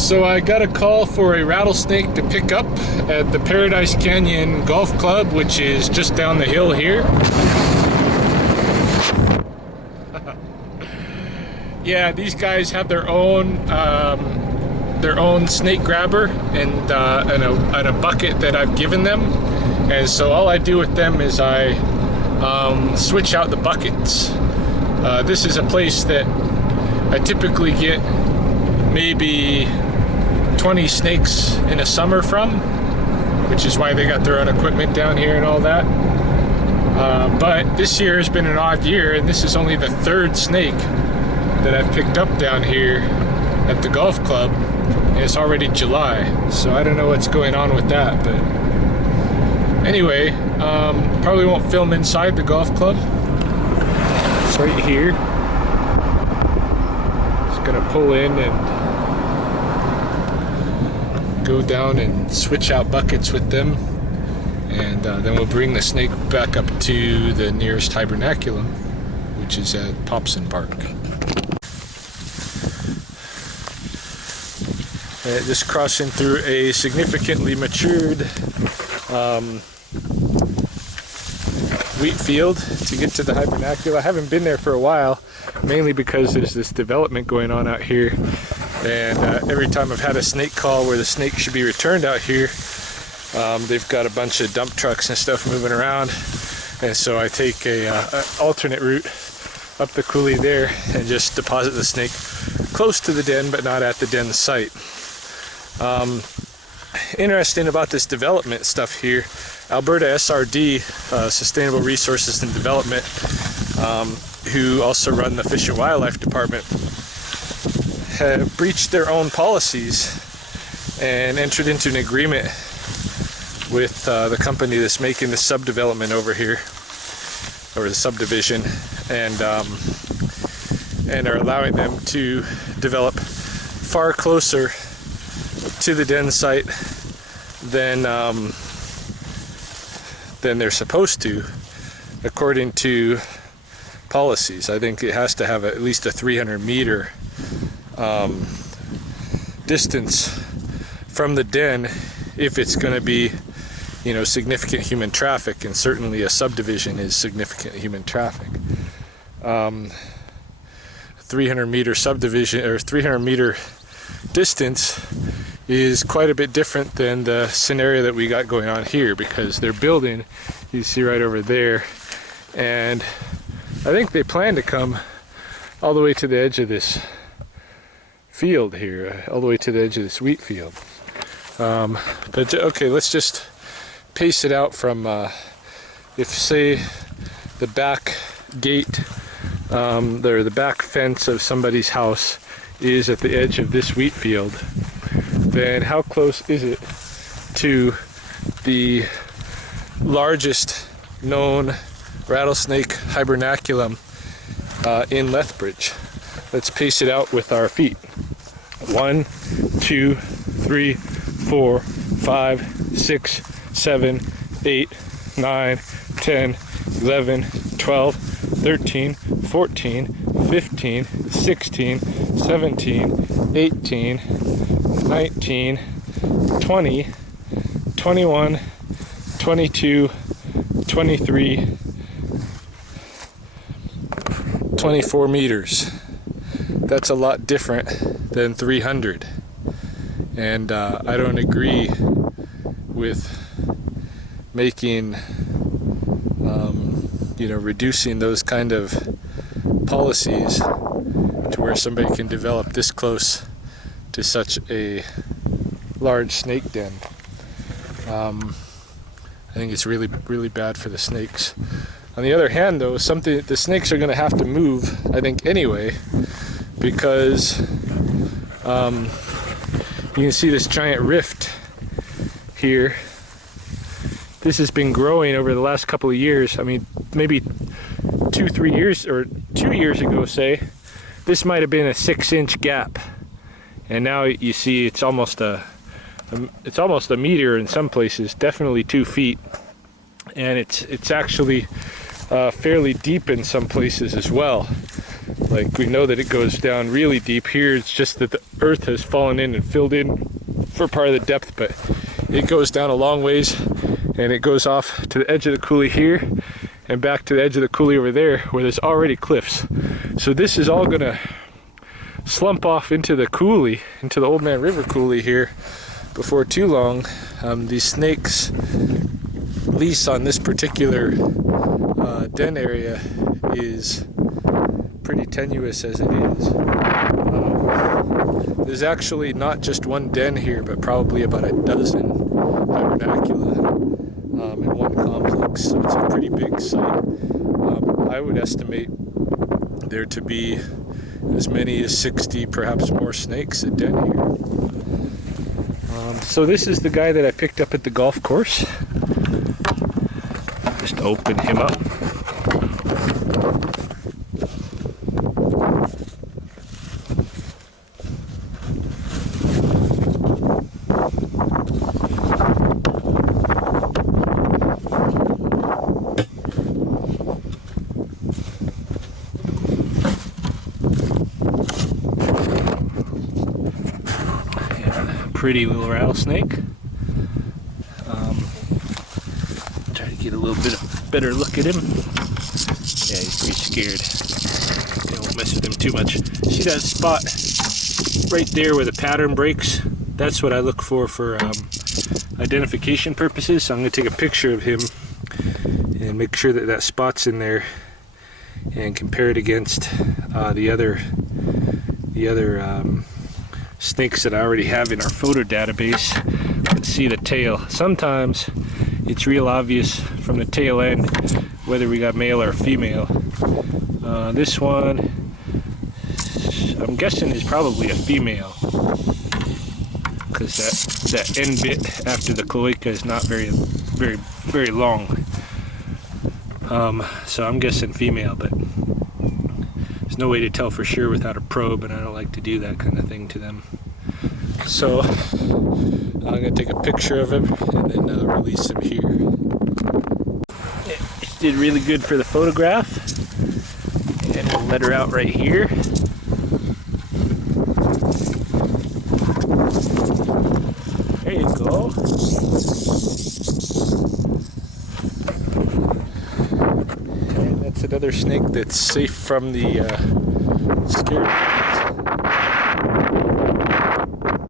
So I got a call for a rattlesnake to pick up at the Paradise Canyon Golf Club, which is just down the hill here. Yeah, these guys have their own snake grabber and a bucket that I've given them, and so all I do with them is I switch out the buckets. This is a place that I typically get maybe 20 snakes in a summer from, which is why they got their own equipment down here and all that. But this year has been an odd year, and this is only the third snake that I've picked up down here at the golf club, and it's already July, so I don't know what's going on with that. But anyway, probably won't film inside the golf club. It's right here. Just gonna pull in and go down and switch out buckets with them, and then we'll bring the snake back up to the nearest hibernaculum, which is at Popson Park. Just crossing through a significantly matured wheat field to get to the hibernaculum. I haven't been there for a while, mainly because there's this development going on out here, and every time I've had a snake call where the snake should be returned out here, they've got a bunch of dump trucks and stuff moving around, and so I take a alternate route up the coulee there and just deposit the snake close to the den but not at the den site. Interesting about this development stuff here, Alberta SRD, Sustainable Resources and Development, who also run the Fish and Wildlife Department, have breached their own policies and entered into an agreement with the company that's making the subdevelopment over here, or the subdivision, and are allowing them to develop far closer to the den site than they're supposed to, according to policies. I think it has to have at least a 300-meter distance from the den if it's going to be, you know, significant human traffic, and certainly a subdivision is significant human traffic. 300-meter subdivision, or 300-meter distance, is quite a bit different than the scenario that we got going on here, because they're building, you see right over there, and I think they plan to come all the way to the edge of this field here, all the way to the edge of this wheat field. But okay, let's just pace it out from, if say the back gate, or the back fence of somebody's house is at the edge of this wheat field, then how close is it to the largest known rattlesnake hibernaculum in Lethbridge? Let's pace it out with our feet. 1, 2, 3, 4, 5, 6, 7, 8, 9, 10, 11, 12, 13, 14, 15, 16, 17, 18, 19, 20, 21, 22, 23, 24 meters. That's a lot different than 300. And I don't agree with making, reducing those kind of policies to where somebody can develop this close to such a large snake den. I think it's really, really bad for the snakes. On the other hand, though, the snakes are going to have to move, I think, anyway, because you can see this giant rift here. This has been growing over the last couple of years. I mean, maybe 2-3 years, or 2 years ago, say, this might have been a 6-inch gap, and now you see it's almost a meter in some places, definitely 2 feet, and it's actually fairly deep in some places as well. Like, we know that it goes down really deep here. It's just that the earth has fallen in and filled in for part of the depth, but it goes down a long ways, and it goes off to the edge of the coulee here and back to the edge of the coulee over there where there's already cliffs. So this is all gonna slump off into the coulee, into the Old Man River coulee here before too long. These snakes' lease on this particular den area is pretty tenuous as it is. There's actually not just one den here, but probably about a dozen hibernacula in one complex, so it's a pretty big site. I would estimate there to be as many as 60, perhaps more snakes a den here. So this is the guy that I picked up at the golf course. Just open him up. Pretty little rattlesnake. Try to get a little bit of better look at him. Yeah, he's pretty scared. I won't mess with him too much. See that spot right there where the pattern breaks? That's what I look for identification purposes. So I'm going to take a picture of him and make sure that that spot's in there and compare it against the other snakes that I already have in our photo database. Let's see the tail. Sometimes it's real obvious from the tail end whether we got male or female. This one, I'm guessing, is probably a female, because that end bit after the cloaca is not very long. So I'm guessing female, but there's no way to tell for sure without a probe, and I don't like to do that kind of thing to them. So I'm going to take a picture of him and then release him here. It did really good for the photograph, and we'll let her out right here. There you go. Okay, that's another snake that's safe from the scare.